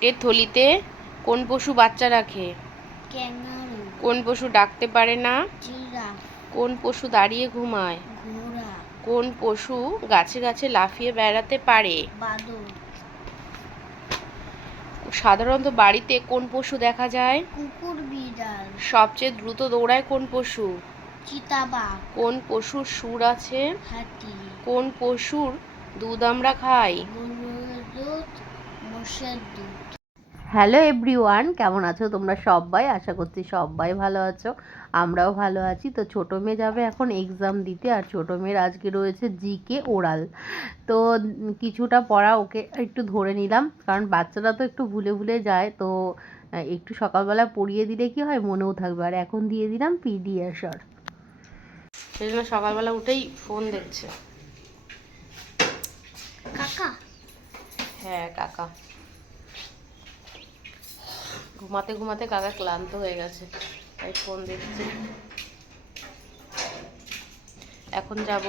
পেটের থলিতে কোন পশু বাচ্চা রাখে? ক্যাঙ্গারু। কোন পশু ডাকতে পারে না? জিরাফ। কোন পশু দাঁড়িয়ে ঘুমায়? ঘোড়া। কোন পশু গাছে গাছে লাফিয়ে বেড়াতে পারে? বাদুড়। সাধারণত বাড়িতে কোন পশু দেখা যায়? কুকুর, বিড়াল। সবচেয়ে দ্রুত দৌড়ায় কোন পশু? চিতাবাঘ। কোন পশুর সুর আছে? হাতি। কোন পশুর দুধ আমরা খাই? গরুর দুধ, মোষের দুধ। হ্যালো এভরিওয়ান, কেমন আছো তোমরা সবাই? আশা করছি সবাই ভালো আছো, আমরাও ভালো আছি। তো ছোটো মেয়ে যাবে এখন এক্সাম দিতে, আর ছোটো মেয়ের আজকে রয়েছে জিকে ওরাল। তো কিছুটা পড়া ওকে একটু ধরে নিলাম, কারণ বাচ্চারা তো একটু ভুলে ভুলে যায়। তো একটু সকালবেলা পড়িয়ে দিলে কি হয়, মনেও থাকবে। আর এখন দিয়ে দিলাম পিডিএসআর, সেই জন্য সকালবেলা উঠেই ফোন দেখছে। কাকা? হ্যাঁ কাকা। ঘুমাতে ঘুমাতে কাকা ক্লান্ত হয়ে গেছে, তাই ফোন দেখছে। এখন যাব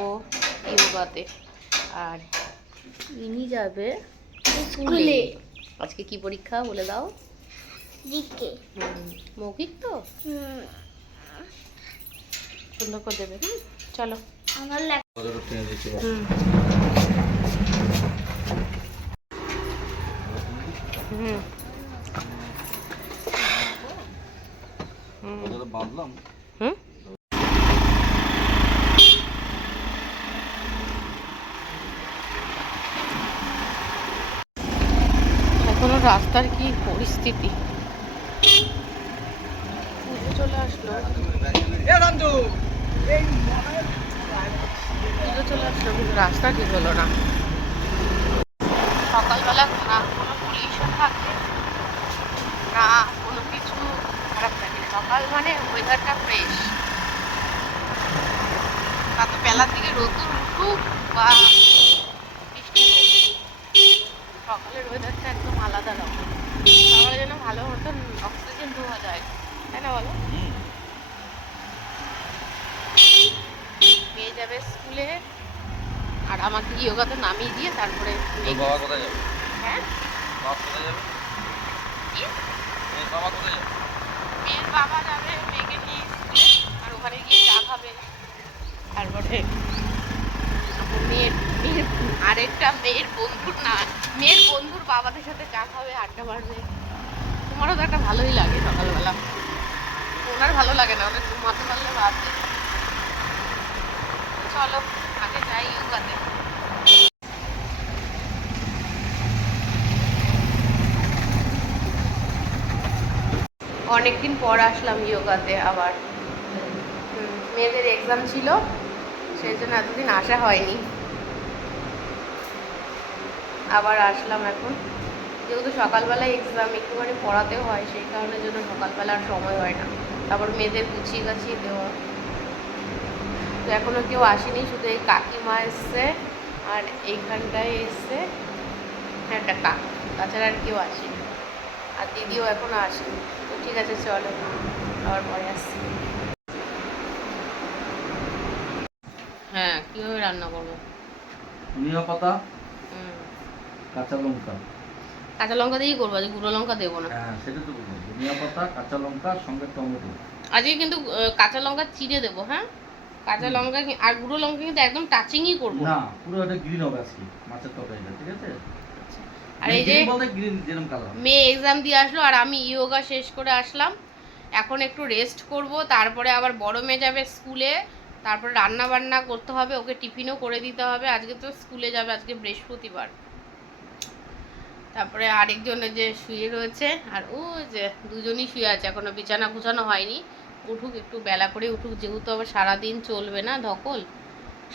ইয়োগাতে, আর ইনি যাবে স্কুলে। আজকে কি পরীক্ষা বলে দাও? জিকে। মৌখিক তো সুন্দর করে দেবে। চলো আমার বাঁধলাম। এখনো রাস্তার কি পরিস্থিতি, পুজো চলে আসলো, পুজো চলে আসলো, কিন্তু রাস্তা ঠিক হলো না। সকালবেলা না কোনো পলিউশন থাকে, না কোনো কিছু খারাপ থাকে। সকাল মানে ওয়েদারটা ফ্রেশ, তাতে বেলার দিকে রোদুর উঠুক বা বৃষ্টি হোক, সকালের ওয়েদারটা একদম আলাদা রকম। সকালে যেন ভালো মতন অক্সিজেন পাওয়া যায়, তাই না বলো? মেয়ে যাবে স্কুলে, আর আমাকে ইয়োগাতে নামিয়ে দিয়ে তারপরে হ্যাঁ মেয়ের বাবা যাবে মেয়েকে নিয়ে স্কুলে, আর ওখানে গিয়ে চা খাবে। তারপরে মেয়ের মেয়ের আরেকটা মেয়ের বন্ধুর মেয়ের বন্ধুর বাবাদের সাথে চা খাবে, আড্ডা মারবে। তোমারও তো একটা ভালোই লাগে সকালবেলা, ওনার ভালো লাগে না, ওদের ঘুমাতে পারলে ভাবছে। চলো আগে যাই ইয়োগাতে। অনেকদিন পর আসলাম ইয়োগাতে আবার। মেয়েদের এক্সাম ছিল, সেই জন্য এতদিন আসা হয়নি, আবার আসলাম এখন। যেহেতু সকালবেলায় এক্সাম, একটুখানি পড়াতেও হয়, সেই কারণের জন্য সকালবেলা আর সময় হয় না। তারপর মেয়েদের গুছিয়ে গাছিয়ে দেওয়া। তো এখনও কেউ আসেনি, শুধু এই কাকিমা এসছে, আর এইখানটায় এসছে একটা কাকু, তাছাড়া আর কেউ আসেনি। আর দিদিও এখনও আসেনি। তো ঠিক আছে চলো, আবার পরে আসছি। হ্যাঁ, কীভাবে রান্না করবো? ধনিয়া পাতা, কাঁচা লঙ্কা। কাঁচা লঙ্কা দিয়েই করবো, আজকে গুঁড়ো লঙ্কা দেবো না। হ্যাঁ সেটা তো বলবো, ধনিয়া পাতা, কাঁচা লঙ্কা, সঙ্গে টমেটো। আজকে কিন্তু কাঁচা লঙ্কা চিড়ে দেবো। হ্যাঁ, কাঁচা লঙ্কা আর গুঁড়ো লঙ্কা কিন্তু একদম টাচিংই করবো না, পুরো এটা গ্রিন হবে আজকে মাছের তরকারিটা, ঠিক আছে? আর এই যে গ্রিন যেরকম কালার। মেয়ে এক্সাম দিয়ে আসলো, আর আমি ইয়োগা শেষ করে আসলাম। এখন একটু রেস্ট করব, তারপরে আবার বড় মেয়ে যাবে স্কুলে, তারপরে রান্না বান্না করতে হবে, ওকে টিফিনও করে দিতে হবে। আজকে তো স্কুলে যাবে, আজকে বৃহস্পতিবার। তারপরে আরেকজনের যে শুয়ে রয়েছে, আর ও যে দুজনই শুয়ে আছে, এখনো বিছানা গুছানো হয়নি। উঠুক, একটু বেলা করে উঠুক, যেহেতু আবার সারাদিন চলবে না ধকল,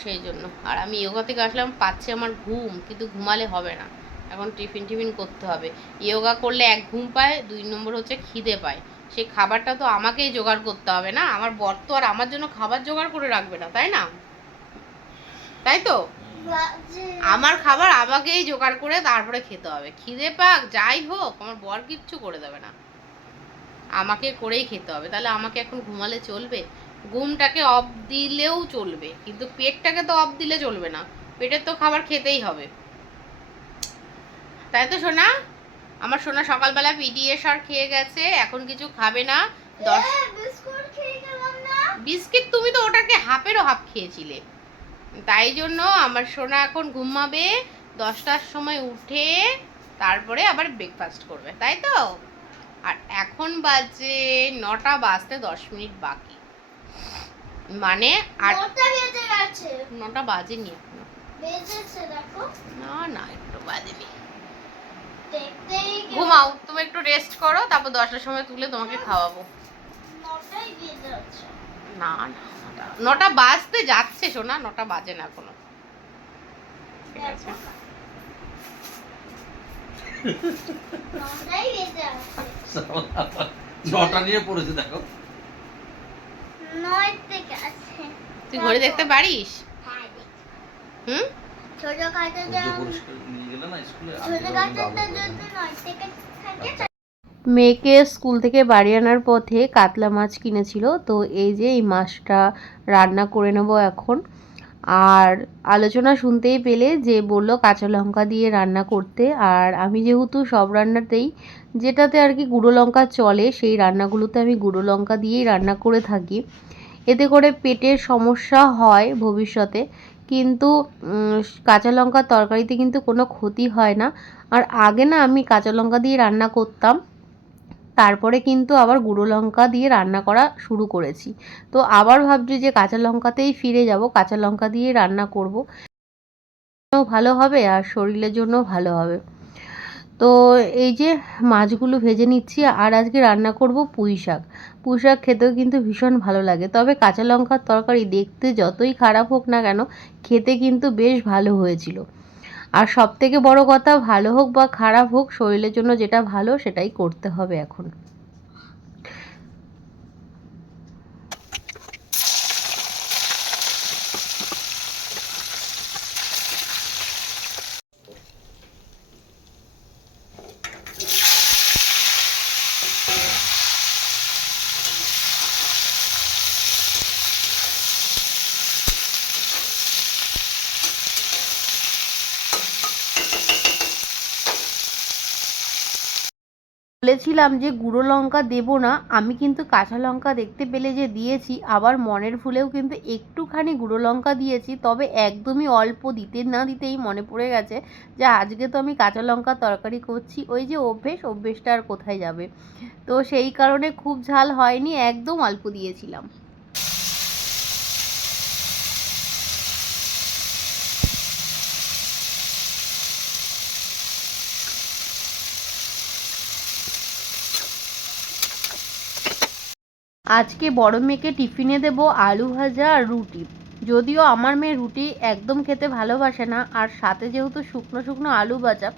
সেই জন্য। আর আমি ইয়োগা থেকে আসলাম, পাচ্ছে আমার ঘুম, কিন্তু ঘুমালে হবে না, এখন টিফিন করতে হবে। ইয়োগা করলে এক ঘুম পায়, 2 নম্বর হচ্ছে খিদে পায়। সেই খাবারটা তো আমাকেই জোগাড় করতে হবে না, আমার বর তো আর আমার জন্য খাবার জোগাড় করে রাখবে না, তাই না? তাই তো, আমার খাবার আমাকেই জোগাড় করে তারপরে খেতে হবে। খিদে পাক যাই হোক, আমার বর কিচ্ছু করে দেবে না, আমাকে করেই খেতে হবে। তাহলে আমাকে এখন ঘুমালে চলবে? ঘুমটাকে অফ দিলেও চলবে, কিন্তু পেটটাকে তো অফ দিলে চলবে না, পেটের তো খাবার খেতেই হবে, তাই তো সোনা? আমার সোনা সকালবেলা পিডিএসআর খেয়ে গেছে, এখন কিছু খাবে না। 10 বিস্কুট খেয়ে গেলাম না। বিস্কিট তুমি তো ওটাকে হাফেরও হাফ খেয়েছিলে, তাই জন্য আমার সোনা এখন ঘুমাবে। 10টার সময় উঠে তারপরে আবার ব্রেকফাস্ট করবে, তাই তো? আর এখন বাজে 9টা বাজতে 10 মিনিট বাকি, মানে 9টা বেজে গেছে। 9টা বাজেনি এখনো। বেজেছে দেখো। না না, একটু বাজেনি। দেখতেই ঘুমাও, তুমি একটু রেস্ট করো, তারপর 10টার সময় তুলে তোমাকে খাওয়াবো। 9টাই বেজে যাচ্ছে। না না, 9টা বাজতে যাচ্ছে সোনা, 9টা বাজে না এখনো। ঠিক আছে, 9টাই বেজে যাচ্ছে। 9টা নিয়ে পড়েছে দেখো। 9 থেকে আছে। তুই ঘড়ি দেখতে পারিস? হ্যাঁ, হুম, ছোট কাটা পরিষ্কার নিয়ে গেলে না স্কুলে ছোট কাটাটা যদি 9 থেকে থাকে। মেয়েকে স্কুল থেকে বাড়ি আনার পথে কাতলা মাছ কিনেছিল, তো এই যে এই মাছটা রান্না করে নেব এখন। আর আলোচনা শুনতেই পেলে যে বলল কাঁচা লঙ্কা দিয়ে রান্না করতে, আর আমি যেহেতু সব রান্নাতেই যেটাতে আর কি গুঁড়ো লঙ্কা চলে সেই রান্নাগুলোতে আমি গুঁড়ো লঙ্কা দিয়েই রান্না করে থাকি। এতে করে পেটের সমস্যা হয় ভবিষ্যতে, কিন্তু কাঁচা লঙ্কার তরকারিতে কিন্তু কোনো ক্ষতি হয় না। আর আগে না আমি কাঁচা লঙ্কা দিয়ে রান্না করতাম, তারপরে কিন্তু আবার গুঁড়ো লঙ্কা দিয়ে রান্না করা শুরু করেছি। তো আবার ভাবছি যে কাঁচা লঙ্কাতেই ফিরে যাব, কাঁচা লঙ্কা দিয়ে রান্না করব, ভালো হবে আর শরীরের জন্য ভালো হবে। তো এই যে মাছগুলো ভেজে নিচ্ছি, আর আজকে রান্না করব পুঁই শাক। পুঁই শাক খেতেও কিন্তু ভীষণ ভালো লাগে, তবে কাঁচা লঙ্কার তরকারি দেখতে যতই খারাপ হোক না কেন, খেতে কিন্তু বেশ ভালো হয়েছিল। আর সবথেকে বড় কথা, ভালো হোক বা খারাপ হোক, শরীরের জন্য যেটা ভালো সেটাই করতে হবে এখন। বলেছিলাম যে গুঁড়ো লঙ্কা দেবো না, আমি কিন্তু কাঁচা লঙ্কা দেখতে পেলে যে দিয়েছি, আবার মনের ভুলেও কিন্তু একটুখানি গুঁড়ো লঙ্কা দিয়েছি, তবে একদমই অল্প, দিতে না দিতেই মনে পড়ে গেছে যে আজকে তো আমি কাঁচা লঙ্কার তরকারি করছি, ওই যে অভ্যেসটা আর কোথায় যাবে। তো সেই কারণে খুব ঝাল হয়নি, একদম অল্প দিয়েছিলাম। আজকে বড় মেয়েকে টিফিনে দেবো আলু ভাজা আর রুটি। যদিও আমার মেয়ে রুটি একদম খেতে ভালোবাসে না, আর সাথে যেহেতু শুকনো শুকনো আলু ভাজা,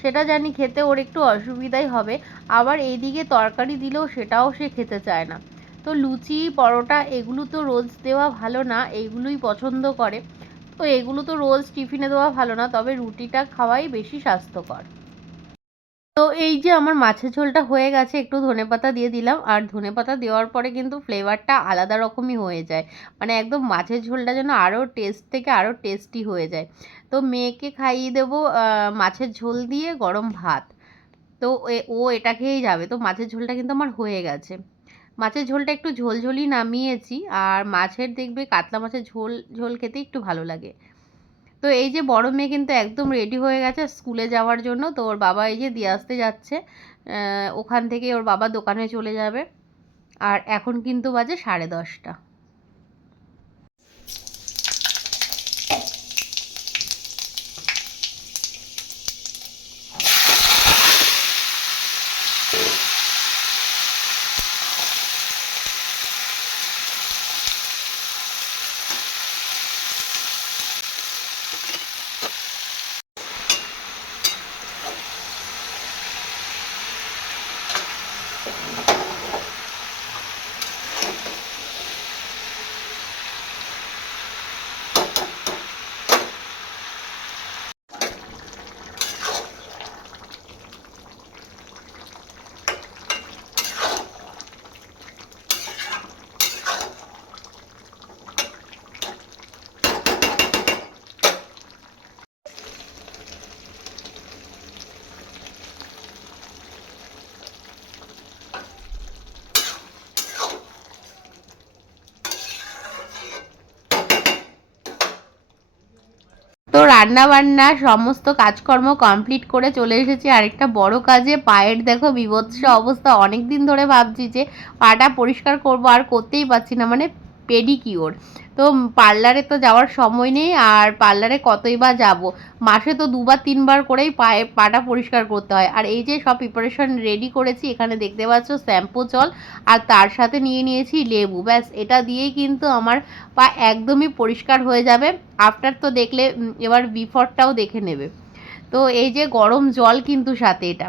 সেটা জানি খেতে ওর একটু অসুবিধাই হবে। আবার এইদিকে তরকারি দিলেও সেটাও সে খেতে চায় না। তো লুচি পরোটা এগুলো তো রোজ দেওয়া ভালো না, এইগুলোই পছন্দ করে। তো এগুলো তো রোজ টিফিনে দেওয়া ভালো না, তবে রুটিটা খাওয়াই বেশি স্বাস্থ্যকর। তো এই যে আমার মাছের ঝোলটা হয়ে গেছে, একটু ধনেপাতা দিয়ে দিলাম, আর ধনেপাতা দেওয়ার পরে কিন্তু ফ্লেভারটা আলাদা রকমই হয়ে যায়, মানে একদম মাছের ঝোলটা যেন আরও টেস্ট থেকে আরও টেস্টি হয়ে যায়। তো মেয়েকে খাইয়ে দেবো মাছের ঝোল দিয়ে গরম ভাত। তো ও এটা খেয়েই যাবে। তো মাছের ঝোলটা কিন্তু আমার হয়ে গেছে। মাছের ঝোলটা একটু ঝোলঝোলই নামিয়েছি, আর মাছের দেখবে কাতলা মাছের ঝোল ঝোল খেতে একটু ভালো লাগে। তো এই যে বড় মেয়ে কিন্তু একদম রেডি হয়ে গেছে স্কুলে যাওয়ার জন্য, তো ওর বাবা এই যে দিয়ে আসতে যাচ্ছে, ওখান থেকে ওর বাবা দোকানে চলে যাবে। আর এখন কিন্তু বাজে 10:30। রান্না বান্না সমস্ত কাজকর্ম কমপ্লিট করে চলে এসেছি আরেকটা বড় কাজে। পায়ের দেখো বিভৎস অবস্থা, অনেক দিন ধরে ভাবছি যে পাটা পরিষ্কার করব, আর করতেই পারছি না, মানে পেডিকিওর। তো পার্লারে তো যাওয়ার সময় নেই, আর পার্লারে কতই বা যাব, মাসে তো 2-3 বার করেই পাটা পরিষ্কার করতে হয়। আর এই যে সব প্রিপারেশন রেডি করেছি, এখানে দেখতে পাচ্ছ শ্যাম্পু জল, আর তার সাথে নিয়ে নিয়েছি লেবু, ব্যাস এটা দিয়েই কিন্তু আমার পা একদমই পরিষ্কার হয়ে যাবে। আফটার তো দেখলে, এবার বিফোরটাও দেখে নেবে। তো এই যে গরম জল কিন্তু সাথে এটা।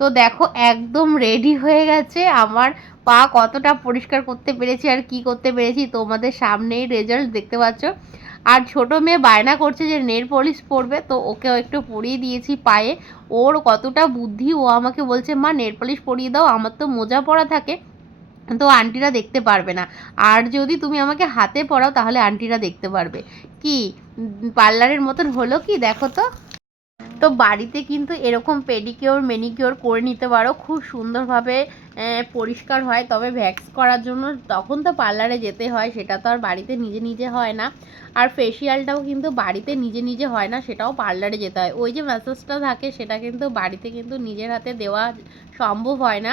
তো দেখো একদম রেডি হয়ে গেছে আমার পা, কতটা পরিষ্কার করতে পেরেছি আর কি করতে পেরেছি তোমাদের সামনেই রেজাল্ট দেখতে পাচ্ছ। আর ছোট মেয়ে বায়না করছে যে নেল পলিশ পরবে, তো ওকেও একটু পরিয়ে দিয়েছি পায়ে। ওর কতটা বুদ্ধি, ও আমাকে বলছে মা নেল পলিশ পরিয়ে দাও, আমার তো মোজা পরা থাকে, তো আন্টিরা দেখতে পারবে না, আর যদি তুমি আমাকে হাতে পরাও তাহলে আন্টিরা দেখতে পারবে। কি পার্লারের মতন হলো কি দেখো তো। তো বাড়িতে কিন্তু এরকম পেডিকিওর ম্যানিকিওর করে নিতে পারো, খুব সুন্দরভাবে পরিষ্কার হয়। তবে ভ্যাক্স করার জন্য তখন তো পার্লারে যেতে হয়, সেটা তো আর বাড়িতে নিজে নিজে হয় না। আর ফেসিয়ালটাও কিন্তু বাড়িতে নিজে নিজে হয় না, সেটাও পার্লারে যেতে হয়। ওই যে ম্যাসাজটা থাকে সেটা কিন্তু বাড়িতে কিন্তু নিজের হাতে দেওয়া সম্ভব হয় না।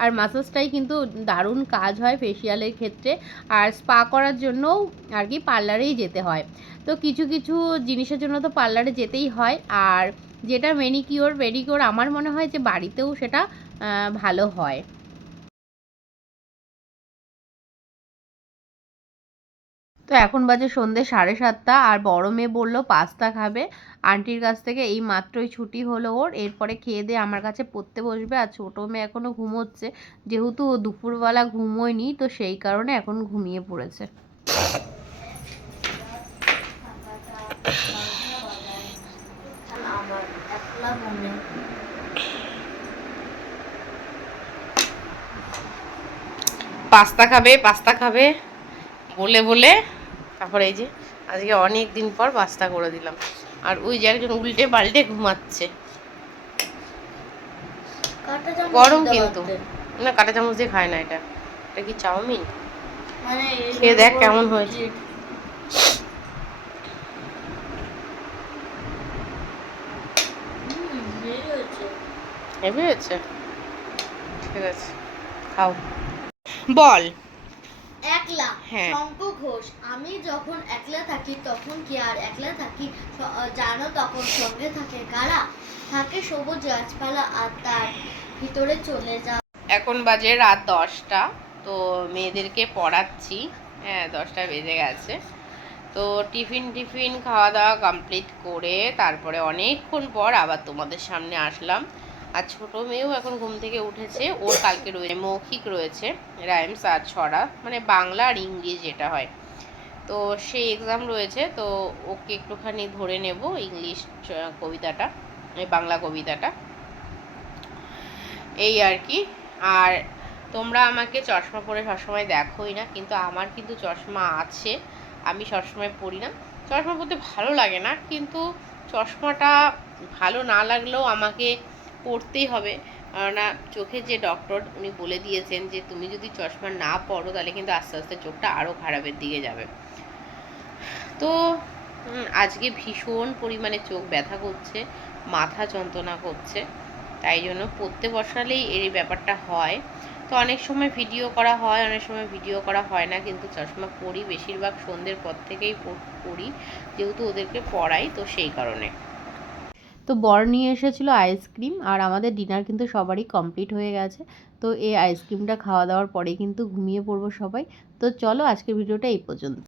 আর ম্যাসাজটাই কিন্তু দারুণ কাজ হয় ফেসিয়ালের ক্ষেত্রে। আর স্পা করার জন্যও আর কি পার্লারেই যেতে হয়। তো কিছু কিছু জিনিসের জন্য তো পার্লারে যেতেই হয়। আর যেটা ম্যানিকিওর পেডিকিওর আমার মনে হয় যে বাড়িতেও সেটা ভালো হয়। তো এখন বাজে সন্ধ্যে 7:30, আর বড় মেয়ে বললো পাস্তা খাবে আন্টির কাছ থেকে, এই মাত্রই ছুটি হলো ওর, এরপরে খেয়ে দিয়ে আমার কাছে পড়তে বসবে। আর ছোটো মেয়ে এখনও ঘুমোচ্ছে, যেহেতু ও দুপুরবেলা ঘুমোয়নি, তো সেই কারণে এখন ঘুমিয়ে পড়েছে। আমার একলা মনে পাস্তা খাবে পাস্তা খাবে বলে বলে তারপরে এই যে আজকে অনেক দিন পর পাস্তা করে দিলাম। আর ওই যে একজন উল্টে পাল্টে ঘুমাচ্ছে। গরম কিন্তু না, কাঁটা চামচ দিয়ে খায় না। এটা এটা কি চাউমিন? মানে খেয়ে দেখ কেমন হয়েছে। হেভি হয়েছে, ঠিক আছে খাও। বল। একলা হ্যাঁ। শঙ্খ ঘোষ, আমি যখন একলা থাকি তখন কি আর একলা থাকি জানো, তখন সঙ্গে থাকে কারা, থাকে সবুজ গাছপালা, আর তার ভিতরে চলে যা। এখন বাজে রাত 10টা, তো মেয়েদেরকে পড়াচ্ছি। হ্যাঁ 10টা বেজে গেছে। তো টিফিন খাওয়া দাওয়া কমপ্লিট করে তারপরে অনেকক্ষণ পর আবার তোমাদের সামনে আসলাম। আর ছোটো মেয়েও এখন ঘুম থেকে উঠেছে, ওর কালকে রয়েছে মৌখিক, রয়েছে রাইমস আর ছড়া, মানে বাংলা আর ইংলিশ যেটা হয়। তো সেই এক্সাম রয়েছে, তো ওকে একটুখানি ধরে নেব ইংলিশ কবিতাটা, বাংলা কবিতাটা, এই আর কি। আর তোমরা আমাকে চশমা পরে সবসময় দেখোই না, কিন্তু আমার কিন্তু চশমা আছে, আমি সবসময় পরি না। চশমা পরতে ভালো লাগে না, কিন্তু চশমাটা ভালো না লাগলেও আমাকে পরতেই হবে। কেননা চোখের যে ডক্টর উনি বলে দিয়েছেন যে তুমি যদি চশমা না পরো তাহলে কিন্তু আস্তে আস্তে চোখটা আরও খারাপের দিকে যাবে। তো আজকে ভীষণ পরিমাণে চোখ ব্যথা করছে, মাথা যন্ত্রণা করছে, তাই জন্য পড়তে বসালেই এই ব্যাপারটা হয়। তো অনেক সময় ভিডিও করা হয়, অনেক সময় ভিডিও করা হয় না, কিন্তু চশমা পরি বেশিরভাগ সন্ধ্যের পর থেকেই পড়ি, যেহেতু ওদেরকে পড়াই, তো সেই কারণে। তো বর নিয়ে এসেছিলো আইসক্রিম, আর আমাদের ডিনার কিন্তু সবারই কমপ্লিট হয়ে গেছে। তো এই আইসক্রিমটা খাওয়া দাওয়ার পরে কিন্তু ঘুমিয়ে পড়বো সবাই। তো চলো আজকের ভিডিওটা এই পর্যন্ত।